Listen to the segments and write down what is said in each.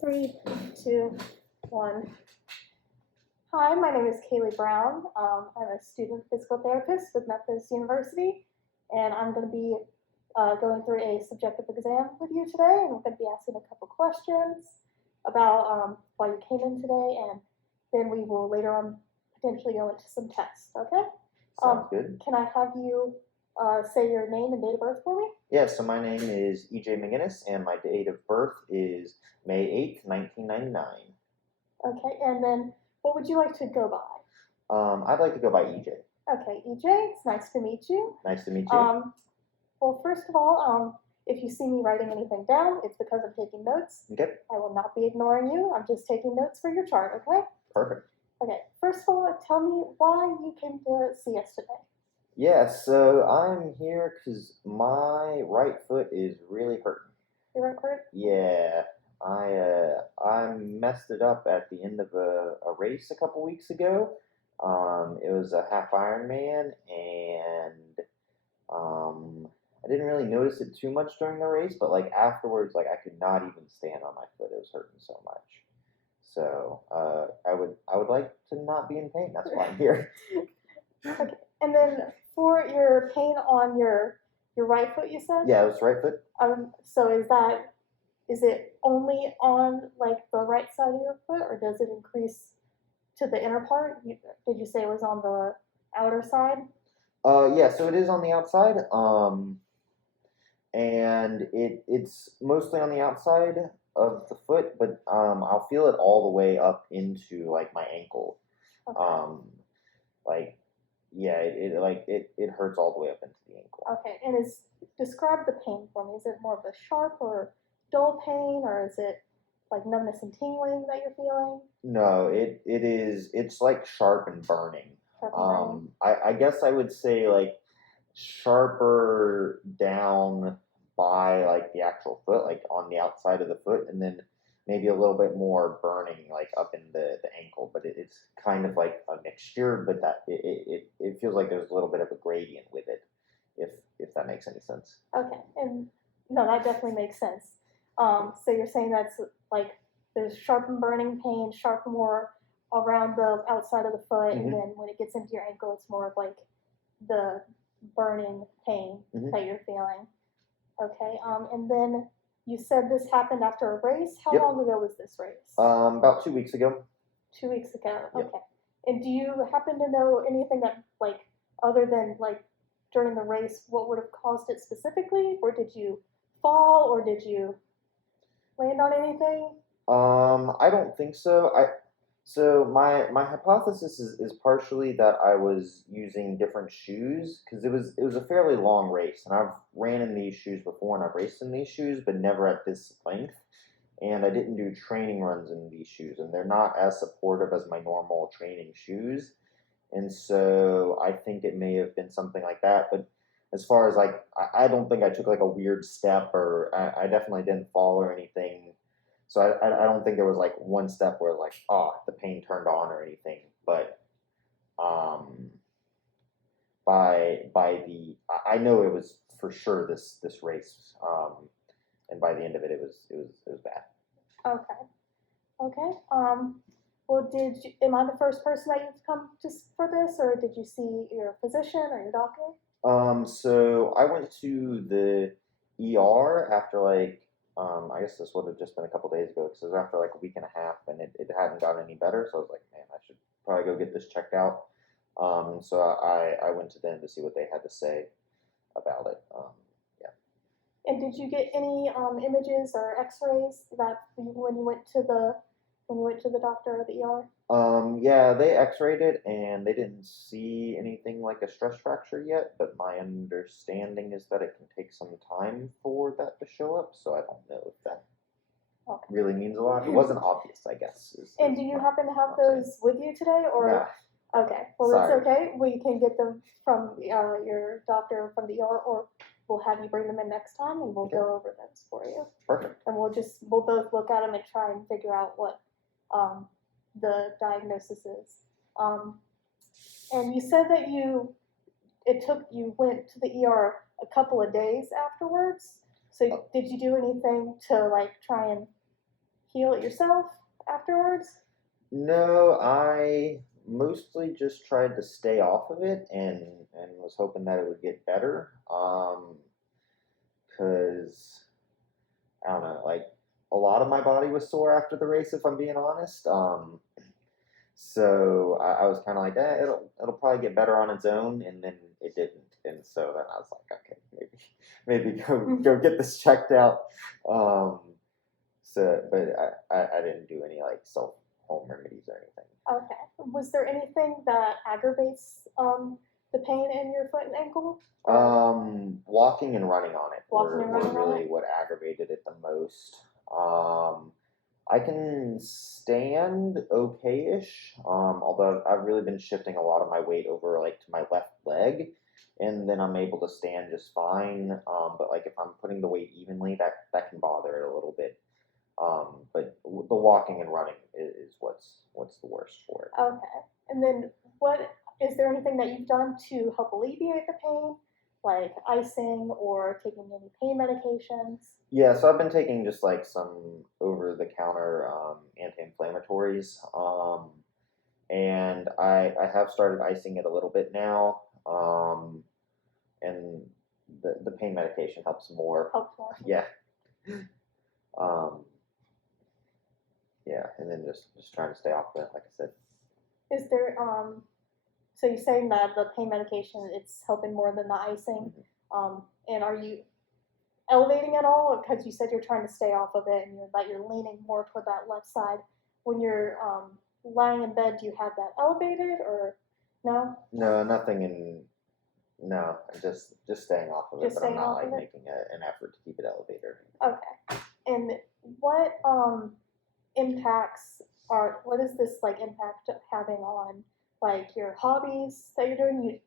Three, two, one. Hi, my name is Kaylee Brown. I'm a student physical therapist with Methodist University, and I'm going to be going through a subjective exam with you today, and we're going to be asking a couple questions about why you came in today, and then we will later on potentially go into some tests, okay? Sounds good. Can I have you say your name and date of birth for me? Yeah, so my name is EJ McGinnis, and my date of birth is May 8th, 1999. Okay, and then what would you like to go by? I'd like to go by EJ. Okay, EJ, it's nice to meet you. Nice to meet you. Well, first of all, if you see me writing anything down, it's because I'm taking notes. Okay, I will not be ignoring you. I'm just taking notes for your chart, okay? perfect. Okay, first of all, tell me why you came to see us today. Yeah, so I'm here because my right foot is really hurting. Your right foot? Yeah, I messed it up at the end of a race a couple weeks ago. It was a half Ironman, and I didn't really notice it too much during the race, but like afterwards, like I could not even stand on my foot. It was hurting so much. So I would like to not be in pain. That's why I'm here. Okay, and then for your pain on your right foot, you said? Yeah, it was right foot. So is it only on like the right side of your foot, or does it increase to the inner part? Did you say it was on the outer side? Yeah, so it is on the outside. And it's mostly on the outside of the foot, but I'll feel it all the way up into like my ankle. Okay. Like yeah, it hurts all the way up into the ankle. Okay, and describe the pain for me. Is it more of a sharp or dull pain, or is it like numbness and tingling that you're feeling? No, it's like sharp and burning. Sharp and burning? I guess I would say like sharper down by like the actual foot, like on the outside of the foot, and then maybe a little bit more burning like up in the ankle. But it's kind of like a mixture, but that it feels like there's a little bit of a gradient with it, if that makes any sense. Okay, and no, that definitely makes sense. So you're saying that's like there's sharp and burning pain, sharp more around the outside of the foot, and then when it gets into your ankle, it's more of like the burning pain that you're feeling. Okay, and then you said this happened after a race. How Yep. long ago was this race? About 2 weeks ago. 2 weeks ago. Yep. Okay. And do you happen to know anything that like other than like during the race, what would have caused it specifically? Or did you fall, or did you land on anything? I don't think so. So my hypothesis is partially that I was using different shoes because it was a fairly long race, and I've ran in these shoes before, and I've raced in these shoes, but never at this length. And I didn't do training runs in these shoes, and they're not as supportive as my normal training shoes. And so I think it may have been something like that. But as far as like, I don't think I took like a weird step, or I definitely didn't fall or anything. So I don't think there was like one step where like, oh, the pain turned on or anything. But um, by the I know it was for sure this race. And by the end of it, it was bad. Okay. Okay. Well, am I the first person that you've come to for this, or did you see your physician or your doctor? So I went to the ER after like, I guess this would have just been a couple days ago because it was after like a week and a half, and it hadn't gotten any better. So I was like, man, I should probably go get this checked out. So I went to them to see what they had to say about it. Yeah. And did you get any images or X-rays that when you went to the doctor or the ER? Yeah, they X-rayed it and they didn't see anything like a stress fracture yet, but my understanding is that it can take some time for that to show up. So I don't know if that really means a lot. It wasn't obvious, I guess. And do you happen to have those with you today, or? Nah. Okay, well, Sorry. it's okay. We can get them from your doctor from the ER, or we'll have you bring them in next time, and we'll go over those for you. Perfect. And we'll both look at them and try and figure out what the diagnosis is. And you said that you went to the ER a couple of days afterwards. So did you do anything to like try and heal it yourself afterwards? No, I mostly just tried to stay off of it and was hoping that it would get better. Cause I don't know, like a lot of my body was sore after the race, if I'm being honest. So I was kind of like, it'll probably get better on its own, and then it didn't. And so then I was like, okay, maybe go get this checked out. Um, but I didn't do any like self home remedies or anything. Okay. Was there anything that aggravates the pain in your foot and ankle? Walking and running on it Walking and were running on really it? what aggravated it the most. I can stand okay-ish, although I've really been shifting a lot of my weight over like to my left leg, and then I'm able to stand just fine. But like if I'm putting the weight evenly, that can bother it a little bit. But the walking and running is what's the worst for it. Okay. And then what is there anything that you've done to help alleviate the pain? Like icing or taking any pain medications? Yeah, so I've been taking just like some over-the-counter anti-inflammatories, and I have started icing it a little bit now, and the pain medication helps more. Helps more. Yeah, um, yeah, and then just trying to stay off of it, like I said. Is there so you're saying that the pain medication it's helping more than the icing? And are you elevating at all? Because you said you're trying to stay off of it and you're leaning more toward that left side. When you're lying in bed, do you have that elevated or no? No, nothing in. No, I'm just staying off of it, Just but I'm staying not off like of it? making an effort to keep it elevated. Okay. And what impacts are what is this like impact having on like your hobbies that you're doing? You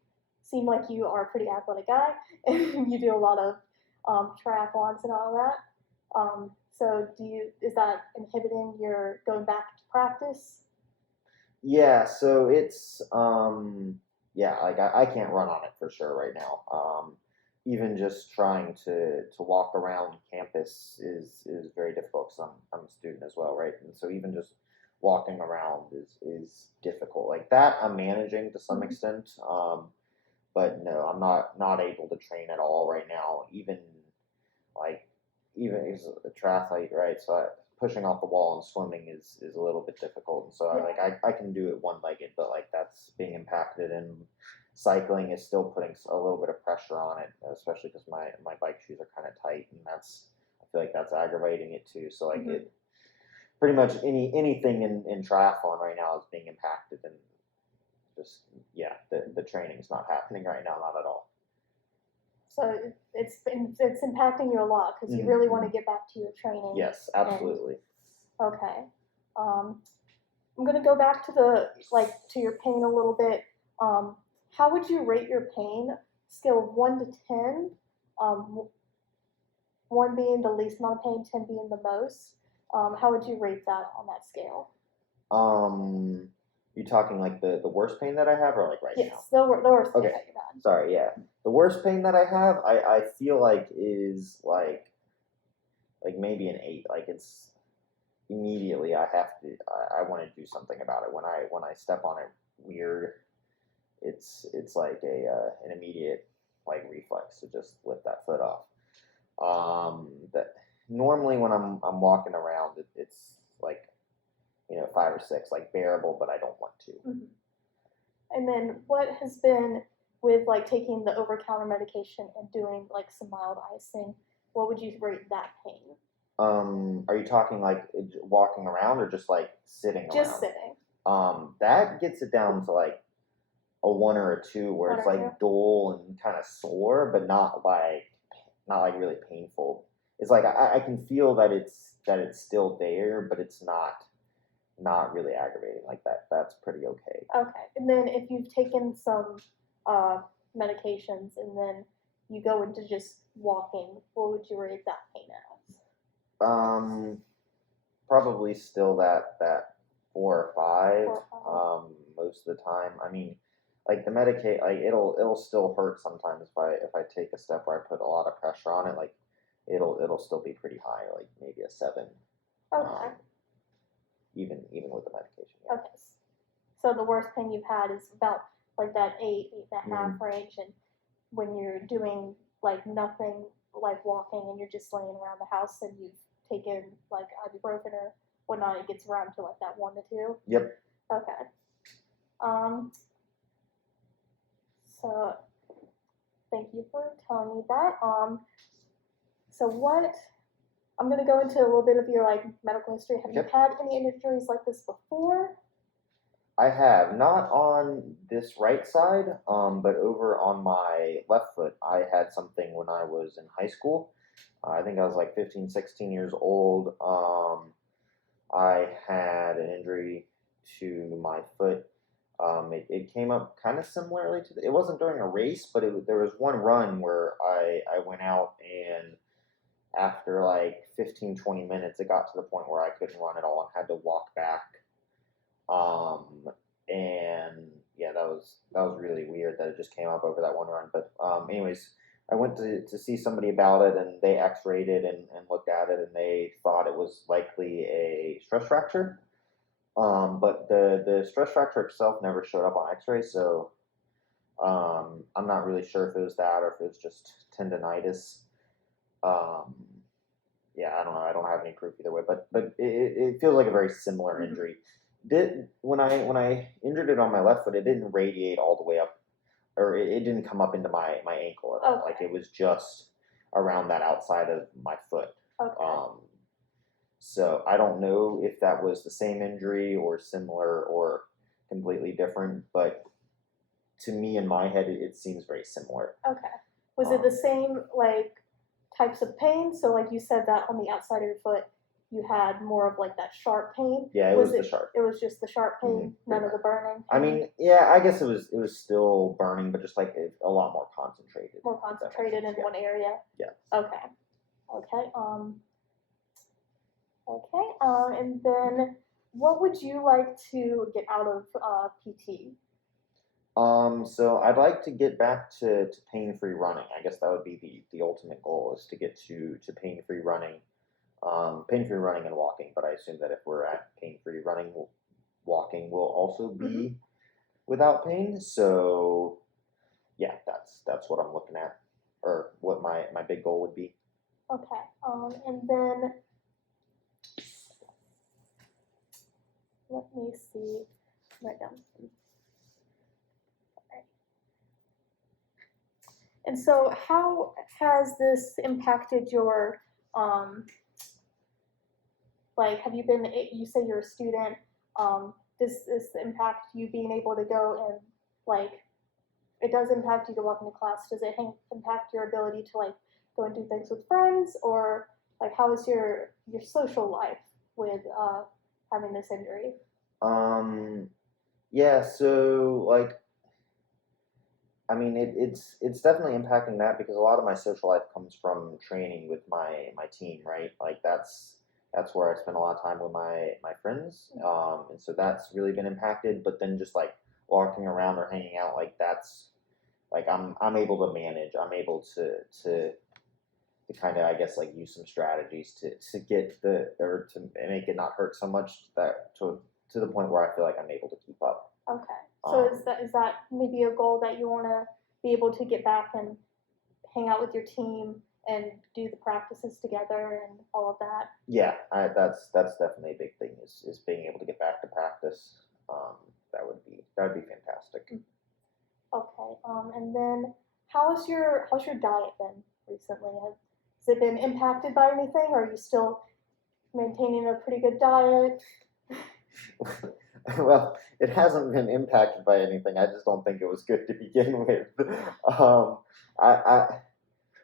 seem like you are a pretty athletic guy and you do a lot of triathlons and all that. So is that inhibiting your going back to practice? Yeah, so it's yeah, like I can't run on it for sure right now. Even just trying to walk around campus is very difficult because I'm a student as well, right? And so even just walking around is difficult. Like that I'm managing to some extent. But no, I'm not able to train at all right now. Like even as a triathlete, right? So pushing off the wall and swimming is a little bit difficult. And so I can do it one-legged, but like that's being impacted, and cycling is still putting a little bit of pressure on it, especially because my bike shoes are kind of tight, and I feel like that's aggravating it too. So like it pretty much anything in triathlon right now is being impacted, and just yeah, the training's not happening right now, not at all. So it's impacting you a lot because you really want to get back to your training. Yes, absolutely. Okay. I'm gonna go back to to your pain a little bit. How would you rate your pain? Scale of 1 to 10. 1 being the least amount of pain, 10 being the most. How would you rate that on that scale? You talking like the worst pain that I have, or like right now? Yes, the worst pain Okay. that you've had. Sorry, yeah. The worst pain that I have, I feel like is like maybe an 8. Like it's immediately I have to I want to do something about it. When I step on it weird, it's like an immediate like reflex to just lift that foot off. That normally when I'm walking around, it's like 5 or 6, like bearable, but I don't want to. And then what has been with like taking the over-counter medication and doing like some mild icing? What would you rate that pain? Are you talking like walking around or just like sitting around? Just sitting. That gets it down to like a 1 or a 2, where it's like dull and kind of sore, but not like really painful. It's like I can feel that it's still there, but it's not really aggravating like that. That's pretty okay. Okay, and then if you've taken some medications and then you go into just walking, what would you rate that pain as? Probably still that 4 or 5. 4 or 5. Most of the time. I mean, like the medicate, like it'll still hurt sometimes if I take a step where I put a lot of pressure on it. Like it'll still be pretty high, like maybe a 7. Okay. even with the medication. Yeah. Okay. So the worst pain you've had is about like that 8.5 Mm-hmm. range, and when you're doing like nothing, like walking, and you're just laying around the house, and you've taken like ibuprofen or whatnot, it gets around to like that 1 to 2. Yep. Okay. Um. So thank you for telling me that. So what? I'm gonna go into a little bit of your like medical history. Have you Okay. had any injuries like this before? I have not on this right side, but over on my left foot, I had something when I was in high school. I think I was like 15, 16 years old. I had an injury to my foot. It came up kind of similarly to it wasn't during a race, but there was one run where I went out, and after like 15, 20 minutes, it got to the point where I couldn't run at all and had to walk back. Um, and yeah, that was really weird that it just came up over that one run. But anyways, I went to see somebody about it, and they X-rayed it and looked at it, and they thought it was likely a stress fracture. But the stress fracture itself never showed up on X-ray, so I'm not really sure if it was that or if it was just tendonitis. Um, yeah, I don't know. I don't have any proof either way, but it feels like a very similar injury. Did when I injured it on my left foot, it didn't radiate all the way up, or it didn't come up into my ankle at all. Okay. Like it was just around that outside of my foot. Okay. So I don't know if that was the same injury or similar or completely different, but to me in my head it seems very similar. Okay. Was it the same like types of pain? So like you said that on the outside of your foot you had more of like that sharp pain. Yeah, it was the sharp. It was just the sharp pain, none of the burning. I mean, yeah, I guess it was still burning, but just like a lot more concentrated. More concentrated in one area. Yeah. Okay. Okay. Okay. And then what would you like to get out of PT? So I'd like to get back to pain-free running. I guess that would be the ultimate goal is to get to pain-free running. Pain-free running and walking, but I assume that if we're at pain-free running, walking will also be without pain. So yeah, that's what I'm looking at, or what my big goal would be. Okay. And then let me see. Write down some. And so, how has this impacted your, like, have you been, you say you're a student, does this impact you being able to go and, like, it does impact you to walk into class, does it impact your ability to, like, go and do things with friends, or, like, how is your social life with, having this injury? Yeah, so like I mean, it's definitely impacting that because a lot of my social life comes from training with my team, right? Like that's where I spend a lot of time with my friends, and so that's really been impacted. But then just like walking around or hanging out, like that's like I'm able to manage. I'm able to kind of I guess like use some strategies to get or to make it not hurt so much that to the point where I feel like I'm able to keep up. Okay. So is that maybe a goal that you want to be able to get back and hang out with your team and do the practices together and all of that? Yeah, that's definitely a big thing is being able to get back to practice. That would be fantastic. Okay. And then how's your diet been recently? Has it been impacted by anything, or are you still maintaining a pretty good diet? Well, it hasn't been impacted by anything. I just don't think it was good to begin with. I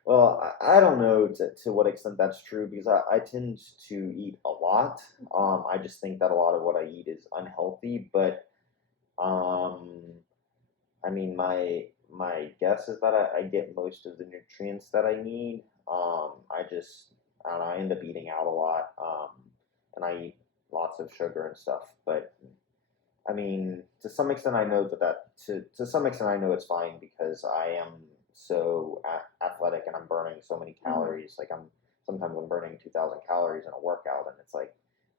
well, I don't know to what extent that's true because I tend to eat a lot. I just think that a lot of what I eat is unhealthy, but um, I mean, my guess is that I get most of the nutrients that I need. I don't know. I end up eating out a lot, and I eat lots of sugar and stuff. But I mean, to some extent, I know to some extent I know it's fine because I am so athletic and I'm burning so many calories. Like sometimes I'm burning 2,000 calories in a workout, and it's like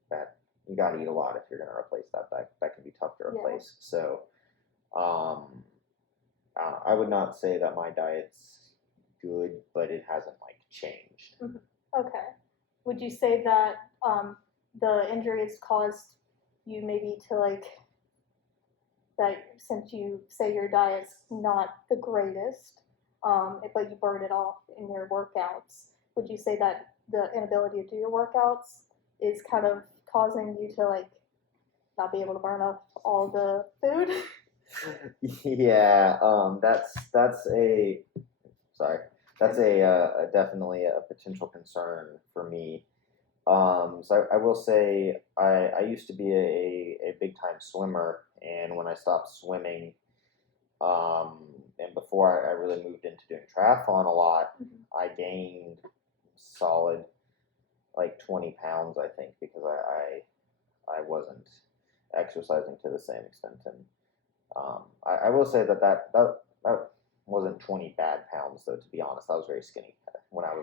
that. you got to eat a lot if you're going to replace that. That can be tough to Yeah. replace. So, I would not say that my diet's good, but it hasn't like changed. Okay. Would you say that the injury has caused you maybe to like that since you say your diet's not the greatest, but you burn it off in your workouts, would you say that the inability to do your workouts is kind of causing you to like not be able to burn off all the food? Yeah, that's a sorry, that's a definitely a potential concern for me. So I will say I used to be a big time swimmer, and when I stopped swimming, and before I really moved into doing triathlon a lot, I gained solid like 20 pounds, I think, because I wasn't exercising to the same extent. And I will say that wasn't 20 bad pounds, though. To be honest, I was very skinny when I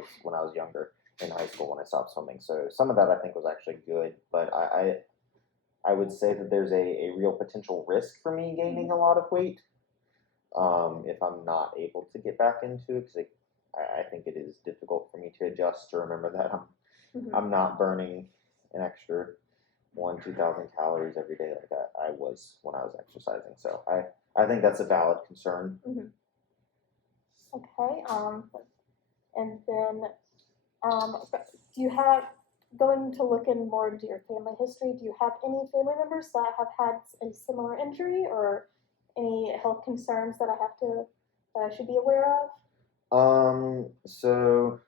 was younger in high school when I stopped swimming. So some of that I think was actually good, but I would say that there's a real potential risk for me gaining a lot of weight if I'm not able to get back into it, because I think it is difficult for me to adjust to remember that I'm not burning an extra 2,000 calories every day like I was when I was exercising. So I think that's a valid concern. Okay. And then do you have going to look in more into your family history? Do you have any family members that have had a similar injury or any health concerns that I should be aware of? So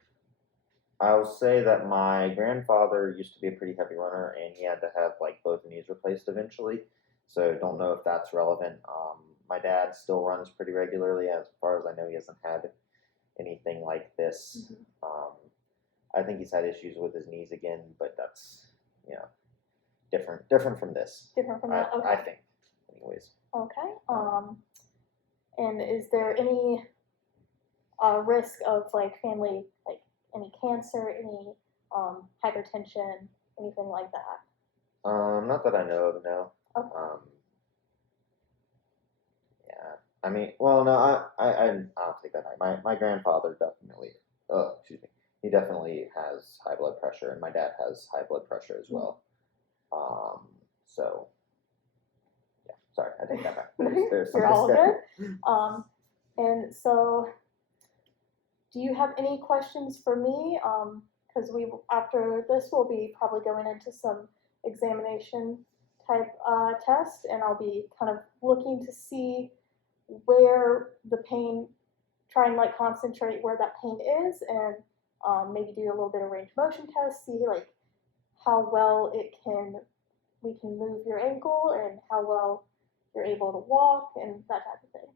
I'll say that my grandfather used to be a pretty heavy runner, and he had to have like both knees replaced eventually. So don't know if that's relevant. My dad still runs pretty regularly. As far as I know, he hasn't had anything like this. I think he's had issues with his knees again, but that's different from this. Different from that. Okay. I think, anyways. Okay. And is there any risk of like family, like any cancer, any hypertension, anything like that? Not that I know of, no. Okay. Yeah. I mean, well, no, I'll take that back. My grandfather definitely, excuse me, he definitely has high blood pressure, and my dad has high blood pressure as well. So, yeah, sorry, I take that back. There's You're all there. good. And so, do you have any questions for me? Because after this we'll be probably going into some examination type test, and I'll be kind of looking to see where the pain, try and like concentrate where that pain is, and maybe do a little bit of range of motion test, see like how well we can move your ankle and how well you're able to walk and that type of thing.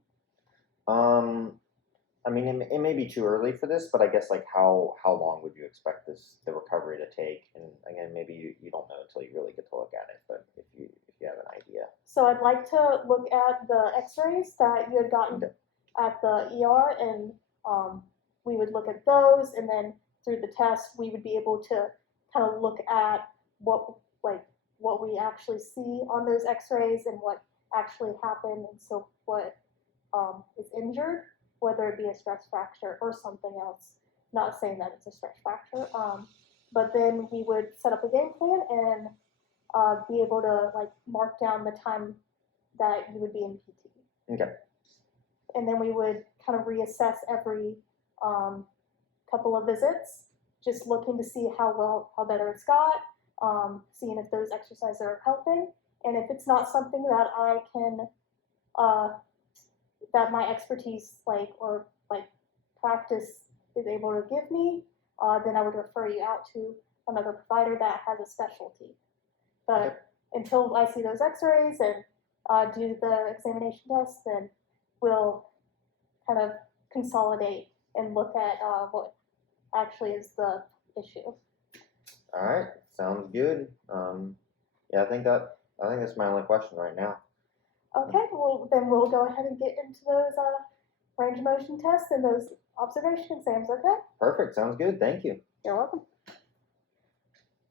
I mean, it may be too early for this, but I guess like how long would you expect the recovery to take? And again, maybe you don't know until you really get to look at it, but if you have an idea. So I'd like to look at the X-rays that you had gotten at the ER, and we would look at those, and then through the test we would be able to kind of look at what we actually see on those X-rays and what actually happened, and so what is injured, whether it be a stress fracture or something else. Not saying that it's a stress fracture, but then we would set up a game plan and be able to like mark down the time that you would be in PT. Okay. And then we would kind of reassess every couple of visits, just looking to see how better it's got, seeing if those exercises are helping, and if it's not something that I can, that my expertise or practice is able to give me, then I would refer you out to another provider that has a specialty. But until I see those X-rays and do the examination test, then we'll kind of consolidate and look at what actually is the issue. All right, sounds good. Yeah, I think that's my only question right now. Okay, well then we'll go ahead and get into those range of motion tests and those observation exams. Okay. Perfect. Sounds good. Thank you. You're welcome.